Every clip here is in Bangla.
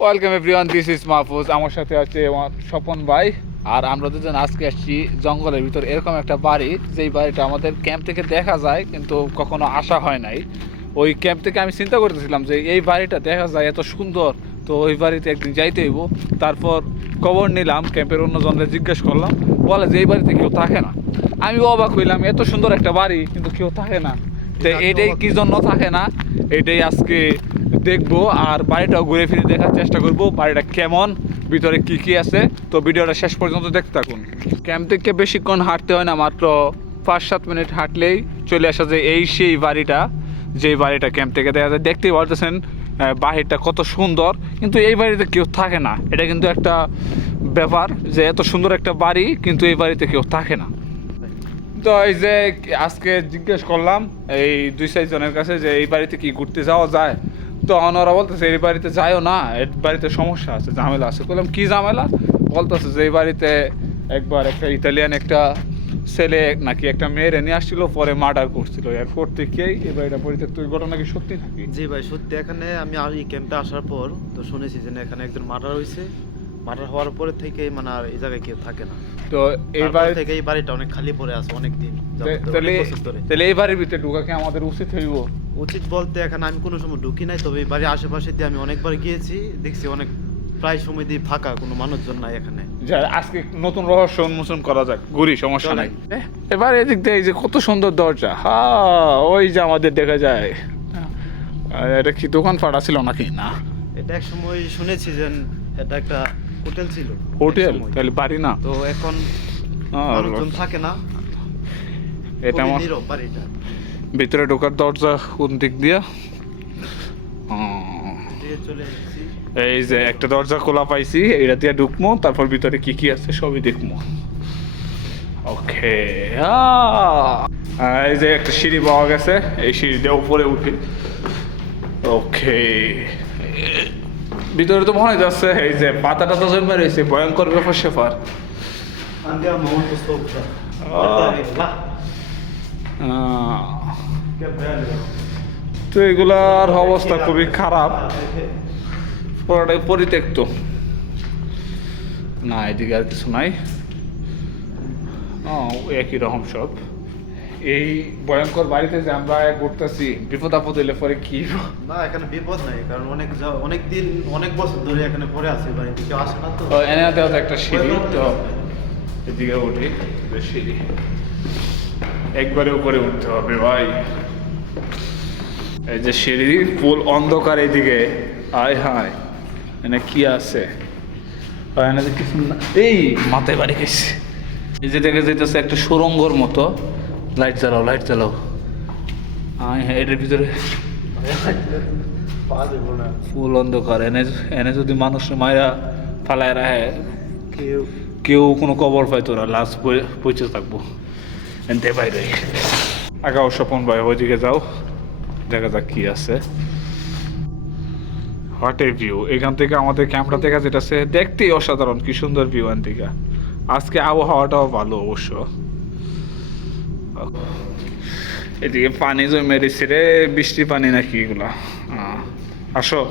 Welcome everyone, this is Mahfuz. আমার সাথে আছে আমার স্বপন ভাই। আর আমরা দুজন আজকে আসছি জঙ্গলের ভিতর এরকম একটা বাড়ি, যেই বাড়িটা আমাদের ক্যাম্প থেকে দেখা যায় কিন্তু কখনো আসা হয় নাই। ওই ক্যাম্প থেকে আমি চিন্তা করতেছিলাম যে এই বাড়িটা দেখা যায় এত সুন্দর, তো ওই বাড়িতে একদিন যাইতে হইব। তারপর খবর নিলাম, ক্যাম্পের অন্যজনরা জিজ্ঞেস করলাম, বলে যে এই বাড়িতে কেউ থাকে না। আমি অবাক হইলাম, এত সুন্দর একটা বাড়ি কিন্তু কেউ থাকে না। তো এটাই কি জন্য থাকে না, এটাই আজকে দেখবো। আর বাড়িটাও ঘুরে ফিরে দেখার চেষ্টা করব, বাড়িটা কেমন, ভিতরে কি কি আছে। তো ভিডিওটা শেষ পর্যন্ত দেখতে থাকুন। ক্যাম্প থেকে বেশিক্ষণ হাঁটতে হয় না, মাত্র 5-7 মিনিট হাঁটলেই চলে আসা যায় এই সেই বাড়িটা, যেই বাড়িটা ক্যাম্প থেকে দেখা যায়। দেখতেই পারতেছেন বাহিরটা কত সুন্দর, কিন্তু এই বাড়িতে কেউ থাকে না। এটা কিন্তু একটা ব্যাপার যে এত সুন্দর একটা বাড়ি কিন্তু এই বাড়িতে কেউ থাকে না। তো এই যে আজকে জিজ্ঞেস করলাম এই 2-4 জনের কাছে যে এই বাড়িতে কি ঘুরতে যাওয়া যায়। তো ওনারা বলতেছে এই বাড়িতে যাইও না, এই বাড়িতে সমস্যা আছে, ঝামেলা আছে। বললাম কি ঝামেলা? বলতেছে যে এই বাড়িতে একবার একটা ইতালিয়ান একটা ছেলে নাকি একটা মেয়েরে নিয়ে আসছিল, পরে মার্ডার করছিল। এরপর থেকেই এই বাড়িটা পরিত্যক্ত। এই ঘটনা কি সত্যি নাকি? জি ভাই, সত্যি। এখানে আমি এই ক্যাম্পে আসার পর তো শুনেছি যে না, এখানে একজন মার্ডার হয়েছে। মার্ডার হওয়ার পরে থেকে মানে আর এই জায়গায় কেউ থাকে না। তো এই তারপর বাড়ি থেকে এই বাড়িটা অনেক খালি পড়ে আছে অনেক দিন যাবত, তাহলে অনেক বছর ধরে। তাহলে এই বাড়ির ভিতরে ঢোকা কি আমাদের উচিত হইব? উচিত বলতে এখানে আমি কোনো সময় ঢুকি নাই, তবে এই বাড়ির আশেপাশে দিয়ে আমি অনেকবার গিয়েছি, দেখছি অনেক প্রায় সময় দিয়ে ফাঁকা, কোনো মানুষজন নাই এখানে। যা আজকে নতুন রহস্য উন্মোচন করা যাক, ঘুরি, সমস্যা নাই। এবার এদিক দিয়ে এই যে কত সুন্দর দরজা, ওই যে আমাদের দেখা যায়। এটা কি দোকান ফাটা ছিল নাকি? না, এটা এক সময় শুনেছি যে এটা একটা হোটেল ছিল। হোটেল, একসময়। তাহলে বাড়ি না। তো এখন মানুষজন থাকে না, এটা খুবই আমার নীরব বাড়িটা। ভিতরে ঢোকার দরজা কোন দিক দিয়া? দিয়ে চলে এসেছি। এই যে একটা দরজা খোলা পাইছি, এটা দিয়ে ঢুকবো, তারপর ভিতরে কি কি আছে সবই দেখবো। ওকে, এই যে একটা সিঁড়ি পাওয়া গেছে, এই সিঁড়ি দিয়ে উপরে উঠি। ওকে, ভিতরে তো মনে যাচ্ছে এই যে পাতা টাতা জমে রয়েছে, ভয়ঙ্কর ব্যাপার স্যাপার। Andiamo molto sopra. Ah. Guardate là. Che bello. তো এগুলার অবস্থা খুবই খারাপ, পুরোটাই পরিত্যক্ত। না, এদিকে আর কিছু নাই। একই রকম সব। এই ভয়ঙ্কর বাড়িতে যে আমরা ঘুরতেছি, বিপদ আপদ হইলে পরে কি? না, এখানে বিপদ নাই, কারণ অনেক দিন অনেক বছর ধরে এখানে পড়ে আছে বাড়িতে, কেউ আসে না তো। এনে দেওয়া একটা সিঁড়ি, তো এদিকে উঠি। সিঁড়ি একবারে উপরে উঠতে হবে ভাই। এই যে সিঁড়ি, ফুল অন্ধকার এদিকে। আয় হায়, এনে কি আছে? এনে যে কিছু না, এই মাথায় বাড়ি গেছে। এই যে দেখে যেতেছে একটা সুরঙ্গর মতো। লাইট জ্বালাও, লাইট জ্বালাও। আয় হ্যাঁ, এটার ভিতরে ফুল অন্ধকার। এনে এনে যদি মানুষ মায়েরা ফালায় রাখে, কেউ কেউ কোনো কবর পাইতো না, লাশ পৌঁছে থাকবো। এনতে বাইরে আগাও স্বপন ভাই, ওইদিকে যাও, দেখা যাক কি আছে। What a view! এখান থেকে আমাদের ক্যামেরা দেখা যেতেছে, দেখতেই অসাধারণ, কি সুন্দর ভিউ এখান থেকে। আজকে আবহাওয়াটাও ভালো অবশ্য। এদিকে পানি জমে দিচ্ছে রে, বৃষ্টি পানি নাকি এগুলা। আসো।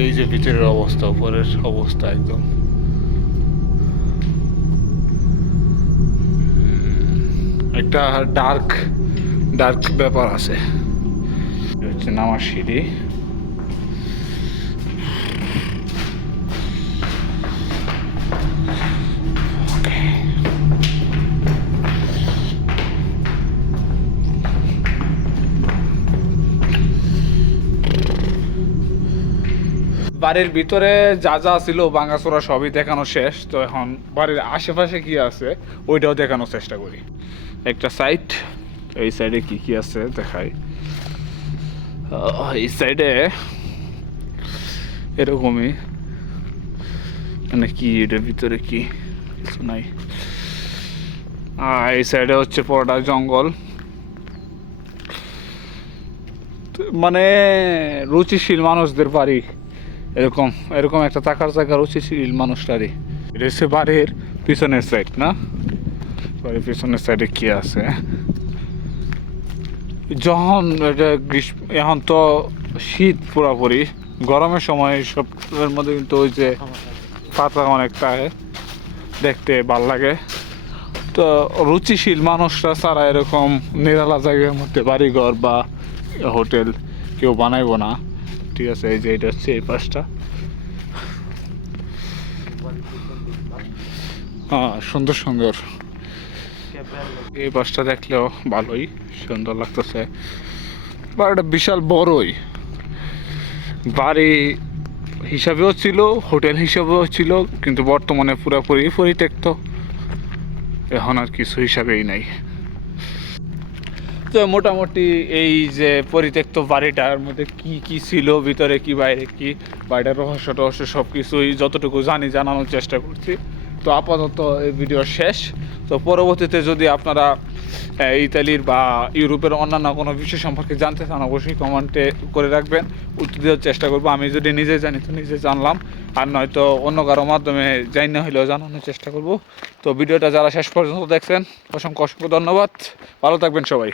এই যে ভিতরের অবস্থা, উপরের অবস্থা একদম। একটা ডার্ক ডার্ক ব্যাপার আছে। হচ্ছে নামার সিঁড়ি। বাড়ির ভিতরে যা যা ছিল ভাঙাচোরা সবই দেখানো শেষ। তো এখন বাড়ির আশেপাশে কি আছে ওইটাও দেখানোর চেষ্টা করি। একটা সাইড, এই সাইডে কি কি আছে দেখাই। এই সাইডে এরকমই, মানে কি এটার ভিতরে কি কিছু নাই। এই সাইডে হচ্ছে পুরোটা জঙ্গল। মানে রুচিশীল মানুষদের বাড়ি, এরকম এরকম একটা থাকার জায়গা রুচিশীল মানুষটারই। এটা হচ্ছে বাড়ির পিছনের সাইড না? বাড়ির পিছনের সাইডে কি আছে? যখন এটা এখন তো শীত পুরাপুরি, গরমের সময় সবের মধ্যে কিন্তু ওই যে পাতা অনেকটা দেখতে ভাল লাগে। তো রুচিশীল মানুষরা ছাড়া এরকম নিরালা জায়গার মধ্যে বাড়িঘর বা হোটেল কেউ বানাইবো না। ঠিক আছে, এই যে এটা হচ্ছে এই পাশটা। হ্যাঁ, সুন্দর সুন্দর। এই পাশটা দেখলেও ভালোই সুন্দর লাগতেছে। বাড়িটা বিশাল বড়ই, বাড়ি হিসাবেও ছিল, হোটেল হিসাবেও ছিল, কিন্তু বর্তমানে পুরোপুরি পরিত্যক্ত, এখন আর কিছু হিসাবেই নাই। তো মোটামুটি এই যে পরিত্যক্ত বাড়িটার মধ্যে কি কি ছিল, ভিতরে কি বাইরে কি, বাড়িটার রহস্য টহস্য সব কিছুই যতটুকু জানি জানানোর চেষ্টা করছি। তো আপাতত এই ভিডিও শেষ। তো পরবর্তীতে যদি আপনারা ইতালির বা ইউরোপের অন্যান্য কোনো বিষয় সম্পর্কে জানতে চান, অবশ্যই কমেন্টে করে রাখবেন, উত্তর দেওয়ার চেষ্টা করবো। আমি যদি নিজে জানি তো নিজে জানলাম, আর নয়তো অন্য কারো মাধ্যমে জানি না হলেও জানানোর চেষ্টা করব। তো ভিডিওটা যারা শেষ পর্যন্ত দেখছেন অসংখ্য অসংখ্য ধন্যবাদ। ভালো থাকবেন সবাই।